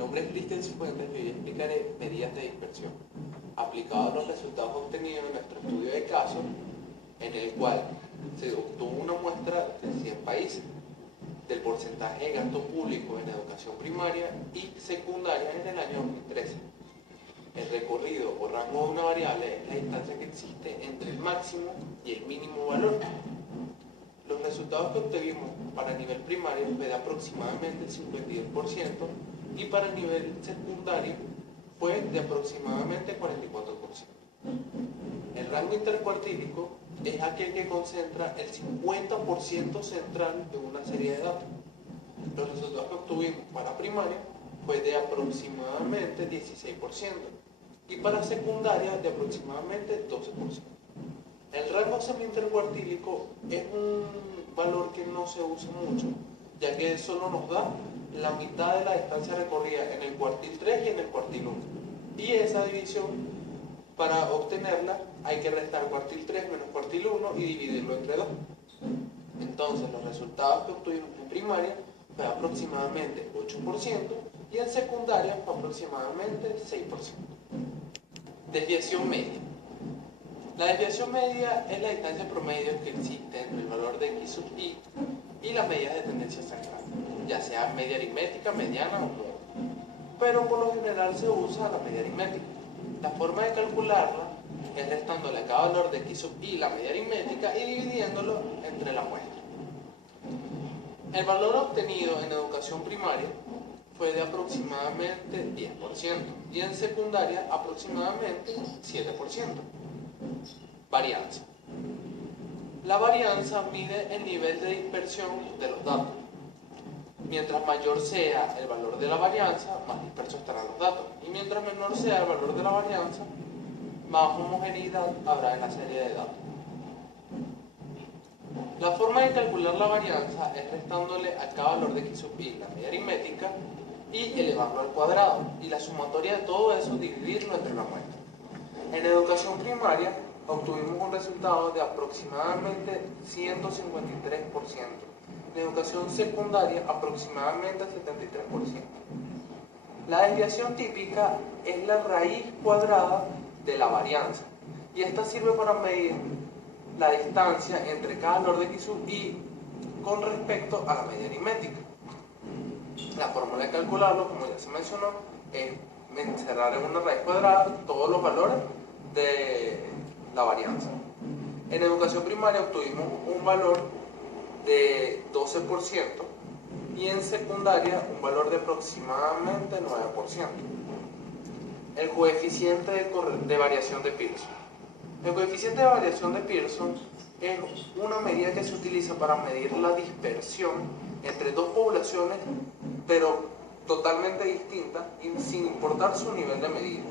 nombre es Cristian Cifuentes y hoy explicaré medidas de dispersión aplicado a los resultados obtenidos en nuestro estudio de caso, en el cual se obtuvo una muestra de 100 países del porcentaje de gasto público en educación primaria y secundaria en el año 2013. El recorrido o rango de una variable es la distancia que existe entre el máximo y el mínimo valor. Los resultados que obtuvimos para el nivel primario fue de aproximadamente el 52% y para el nivel secundario fue de aproximadamente 44%. El rango intercuartílico es aquel que concentra el 50% central de una serie de datos. Los resultados que obtuvimos para primaria fue de aproximadamente 16% y para secundaria de aproximadamente 12%. El rango semi-intercuartílico es un valor que no se usa mucho, ya que solo nos da la mitad de la distancia recorrida en el cuartil 3 y en el cuartil 1. Y esa división, para obtenerla, hay que restar cuartil 3 menos cuartil 1 y dividirlo entre 2. Entonces, los resultados que obtuvimos en primaria fue aproximadamente 8% y en secundaria fue aproximadamente 6%. Desviación media. La desviación media es la distancia promedio que existe entre el valor de x sub i y las medidas de tendencia central, ya sea media aritmética, mediana o moda. Pero por lo general se usa la media aritmética. La forma de calcularla es restándole a cada valor de x sub i la media aritmética y dividiéndolo entre la muestra. El valor obtenido en educación primaria fue de aproximadamente 10% y en secundaria aproximadamente 7%. Varianza. La varianza mide el nivel de dispersión de los datos. Mientras mayor sea el valor de la varianza, más dispersos estarán los datos. Y mientras menor sea el valor de la varianza, más homogeneidad habrá en la serie de datos. La forma de calcular la varianza es restándole a cada valor de x sub i la media aritmética y elevarlo al cuadrado. Y la sumatoria de todo eso dividirlo entre la muestra. En educación primaria obtuvimos un resultado de aproximadamente 153%. En educación secundaria aproximadamente 73%. La desviación típica es la raíz cuadrada de la varianza y esta sirve para medir la distancia entre cada valor de x sub i con respecto a la media aritmética. La fórmula de calcularlo, como ya se mencionó, es encerrar en una raíz cuadrada todos los valores de la varianza. En educación primaria obtuvimos un valor de 12% y en secundaria un valor de aproximadamente 9%. El coeficiente de variación de Pearson. El coeficiente de variación de Pearson es una medida que se utiliza para medir la dispersión entre dos poblaciones, pero totalmente distintas y sin importar su nivel de medida.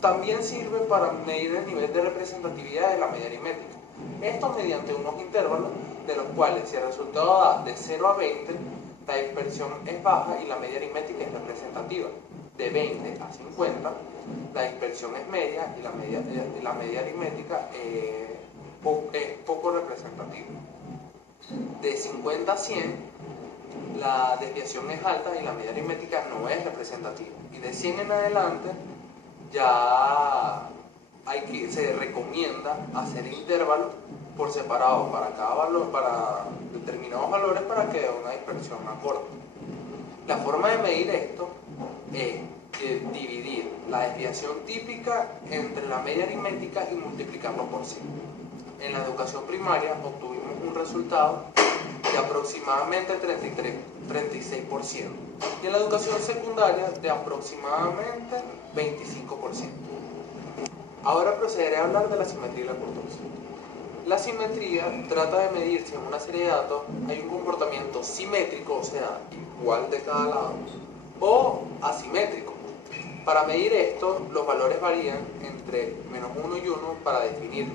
También sirve para medir el nivel de representatividad de la media aritmética. Esto mediante unos intervalos de los cuales si el resultado da de 0 a 20, la dispersión es baja y la media aritmética es representativa. De 20 a 50, la dispersión es media y la media aritmética es poco representativa. De 50 a 100, la desviación es alta y la media aritmética no es representativa. Y de 100 en adelante, ya se recomienda hacer intervalos por separado para cada valor, para determinados valores, para que dé una dispersión más corta. La forma de medir esto es dividir la desviación típica entre la media aritmética y multiplicarlo por 100. En la educación primaria obtuvimos un resultado de aproximadamente 36% y en la educación secundaria de aproximadamente 25%. Ahora procederé a hablar de la simetría y la cortosis. La simetría trata de medir si en una serie de datos hay un comportamiento simétrico, o sea, igual de cada lado, o asimétrico. Para medir esto, los valores varían entre menos 1 y 1 para definirlo.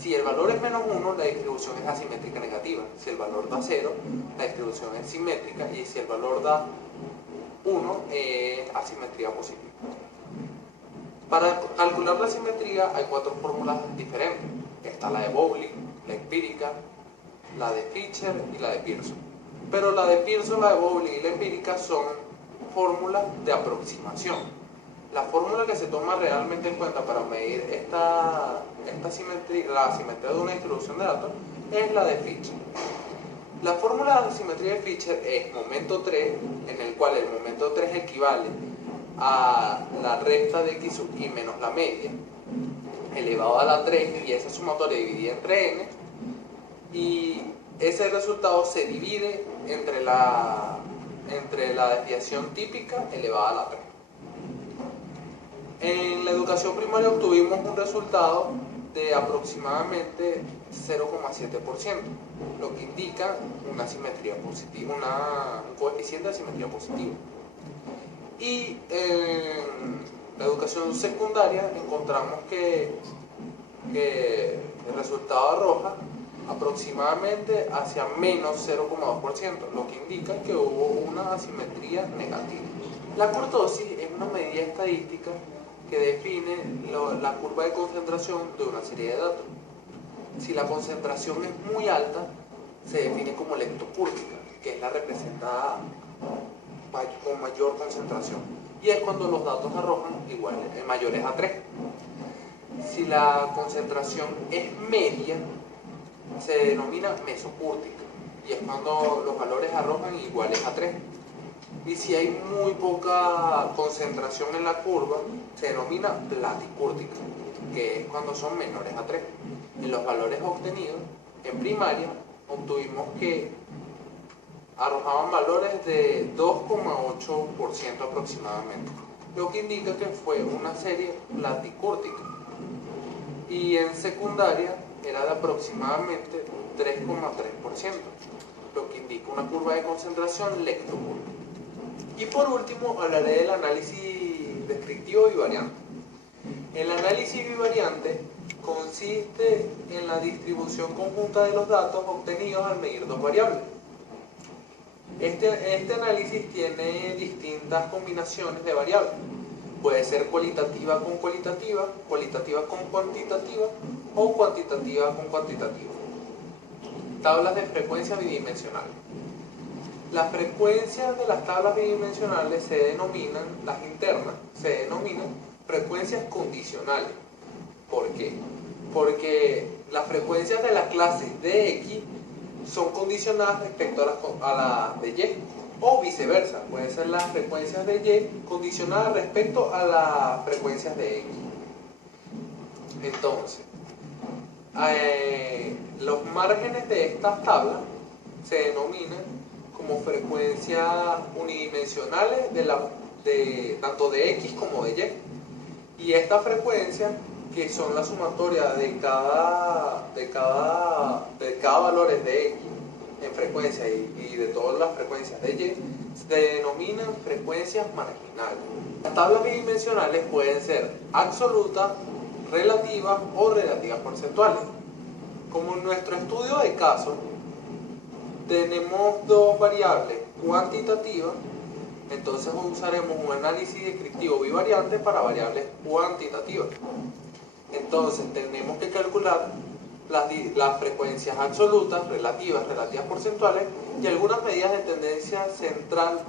Si el valor es menos 1, la distribución es asimétrica negativa. Si el valor da 0, la distribución es simétrica. Y si el valor da 1, es asimetría positiva. Para calcular la simetría hay 4 fórmulas diferentes. Está la de Bowlin, la empírica, la de Fisher y la de Pearson. Pero la de Pearson, la de Bowlin y la empírica son fórmula de aproximación. La fórmula que se toma realmente en cuenta para medir esta simetría, la simetría de una distribución de datos, es la de Fisher. La fórmula de simetría de Fisher es momento 3, en el cual el momento 3 equivale a la resta de x sub i menos la media, elevado a la 3, y esa sumatoria dividida entre n, y ese resultado se divide entre la desviación típica elevada a la 3. En la educación primaria obtuvimos un resultado de aproximadamente 0,7%, lo que indica una simetría positiva, un coeficiente de simetría positiva. Y en la educación secundaria encontramos que el resultado arroja aproximadamente hacia menos 0,2%, lo que indica que hubo una asimetría negativa. La kurtosis es una medida estadística que define la curva de concentración de una serie de datos. Si la concentración es muy alta, se define como leptocúrtica, que es la representada con mayor concentración, y es cuando los datos arrojan mayores a 3. Si la concentración es media, se denomina mesocúrtica, y es cuando los valores arrojan iguales a 3. Y si hay muy poca concentración en la curva, se denomina platicúrtica, que es cuando son menores a 3. En los valores obtenidos en primaria obtuvimos que arrojaban valores de 2,8% aproximadamente, lo que indica que fue una serie platicúrtica. Y en secundaria era de aproximadamente 3,3%, lo que indica una curva de concentración leptocúrtica. Y por último hablaré del análisis descriptivo bivariante. El análisis bivariante consiste en la distribución conjunta de los datos obtenidos al medir dos variables. Este análisis tiene distintas combinaciones de variables. Puede ser cualitativa con cualitativa, cualitativa con cuantitativa o cuantitativa con cuantitativa. Tablas de frecuencia bidimensionales. Las frecuencias de las tablas bidimensionales las internas, se denominan frecuencias condicionales. ¿Por qué? Porque las frecuencias de las clases de X son condicionadas respecto a las de Y, o viceversa, pueden ser las frecuencias de Y condicionadas respecto a las frecuencias de X. Entonces, los márgenes de estas tablas se denominan como frecuencias unidimensionales tanto de X como de Y. Y estas frecuencias, que son la sumatoria de cada valores de X en frecuencia y de todas las frecuencias de Y, se denominan frecuencias marginales. Las tablas bidimensionales pueden ser absolutas, relativas o relativas porcentuales. Como en nuestro estudio de caso tenemos dos variables cuantitativas, entonces usaremos un análisis descriptivo bivariante para variables cuantitativas. Entonces tenemos que calcular las frecuencias absolutas, relativas porcentuales y algunas medidas de tendencia central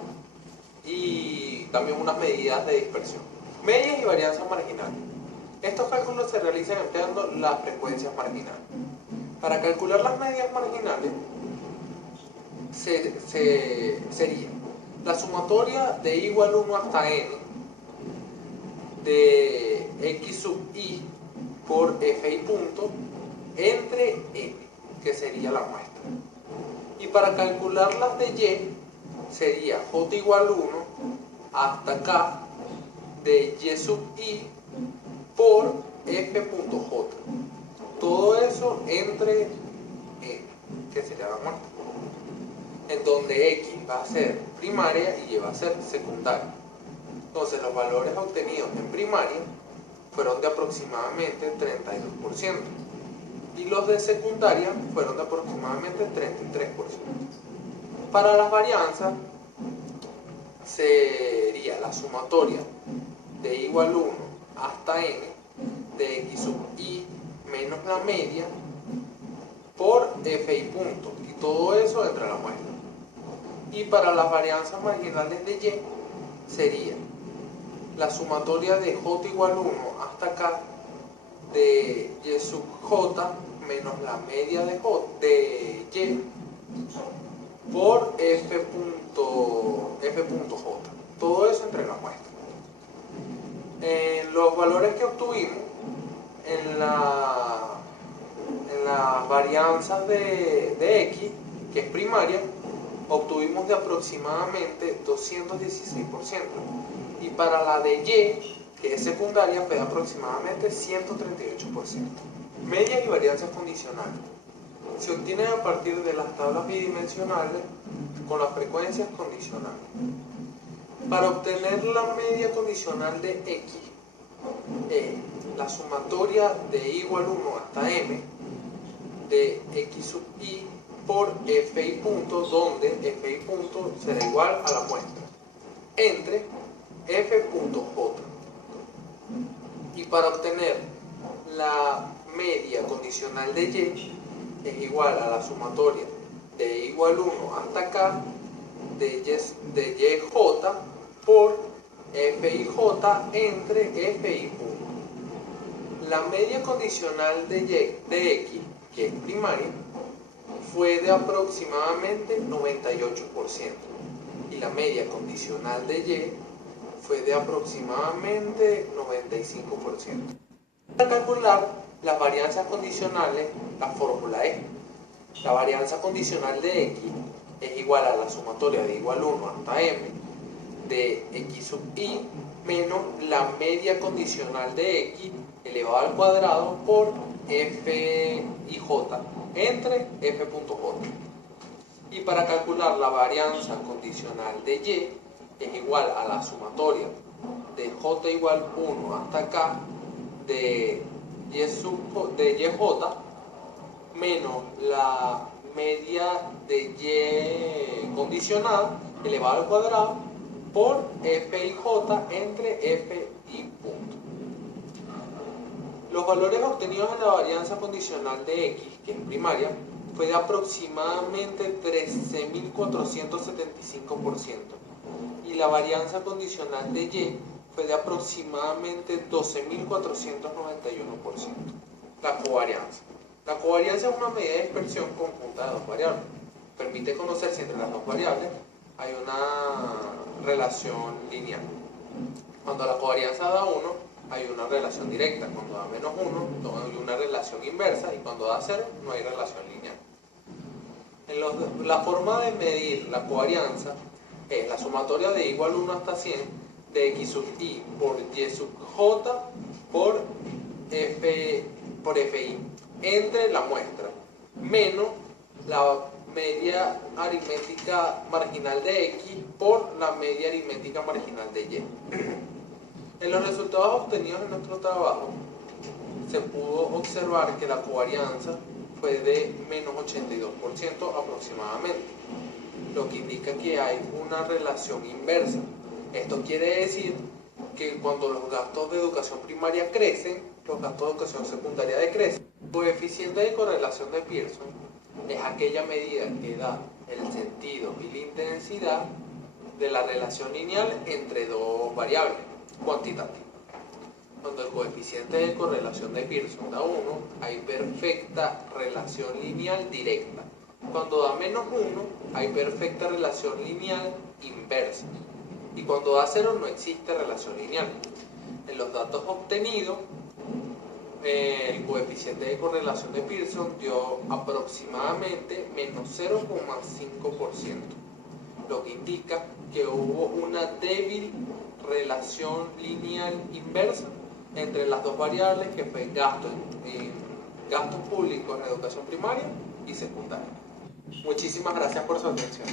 y también unas medidas de dispersión. Medias y varianzas marginales. Estos cálculos se realizan empleando las frecuencias marginales. Para calcular las medias marginales sería la sumatoria de i igual 1 hasta n de x sub i por f y punto entre n, que sería la muestra. Y para calcular las de y sería j igual 1 hasta k de y sub i por f punto j. Todo eso entre n, que sería la muestra, en donde x va a ser primaria y y va a ser secundaria. Entonces los valores obtenidos en primaria fueron de aproximadamente 32% y los de secundaria fueron de aproximadamente 33%. Para las varianzas sería la sumatoria de i igual 1 hasta n de x sub i menos la media por f y punto, y todo eso entre la muestra. Y para las varianzas marginales de y sería la sumatoria de j igual 1 hasta k de y sub j menos la media de y por f.j. Todo eso entre la muestra. Los valores que obtuvimos en las varianzas de x, que es primaria, obtuvimos de aproximadamente 216%. Y para la de y, que es secundaria, fue de aproximadamente 138%. Medias y varianzas condicionales se obtienen a partir de las tablas bidimensionales con las frecuencias condicionales. Para obtener la media condicional de x, es la sumatoria de i igual 1 hasta m de x sub i por fi punto, donde fi punto será igual a la muestra, entre f.j. Y para obtener la media condicional de y, es igual a la sumatoria de i igual 1 hasta k de yj por fij entre fi punto. La media condicional de x, que es primaria, fue de aproximadamente 98%, y la media condicional de y fue de aproximadamente 95%. Para calcular las varianzas condicionales, la fórmula es: la varianza condicional de x es igual a la sumatoria de igual 1 hasta m de x sub i menos la media condicional de x elevado al cuadrado por f y j entre f.j. Y para calcular la varianza condicional de y, es igual a la sumatoria de j igual 1 hasta k de yj menos la media de y condicional elevado al cuadrado por fij entre fi punto. Los valores obtenidos en la varianza condicional de x, que es primaria, fue de aproximadamente 13.475%, y la varianza condicional de y fue de aproximadamente 12.491%. La covarianza. La covarianza es una medida de dispersión conjunta de dos variables. Permite conocer si entre las dos variables hay una relación lineal. Cuando la covarianza da 1, hay una relación directa. Cuando da menos 1, hay una relación inversa. Y cuando da 0, no hay relación lineal. La forma de medir la covarianza es la sumatoria de igual 1 hasta 100 de x sub i por y sub j por fi entre la muestra menos la media aritmética marginal de x por la media aritmética marginal de y. En los resultados obtenidos en nuestro trabajo se pudo observar que la covarianza fue de menos 82% aproximadamente, lo que indica que hay una relación inversa. Esto quiere decir que cuando los gastos de educación primaria crecen, los gastos de educación secundaria decrecen. El coeficiente de correlación de Pearson es aquella medida que da el sentido y la intensidad de la relación lineal entre dos variables cuantitativas. Cuando el coeficiente de correlación de Pearson da 1, hay perfecta relación lineal directa. Cuando da menos 1, hay perfecta relación lineal inversa. Y cuando da 0, no existe relación lineal. En los datos obtenidos, el coeficiente de correlación de Pearson dio aproximadamente menos 0,5%, lo que indica que hubo una débil relación lineal inversa entre las dos variables, que fue gastos públicos en educación primaria y secundaria. Muchísimas gracias por su atención.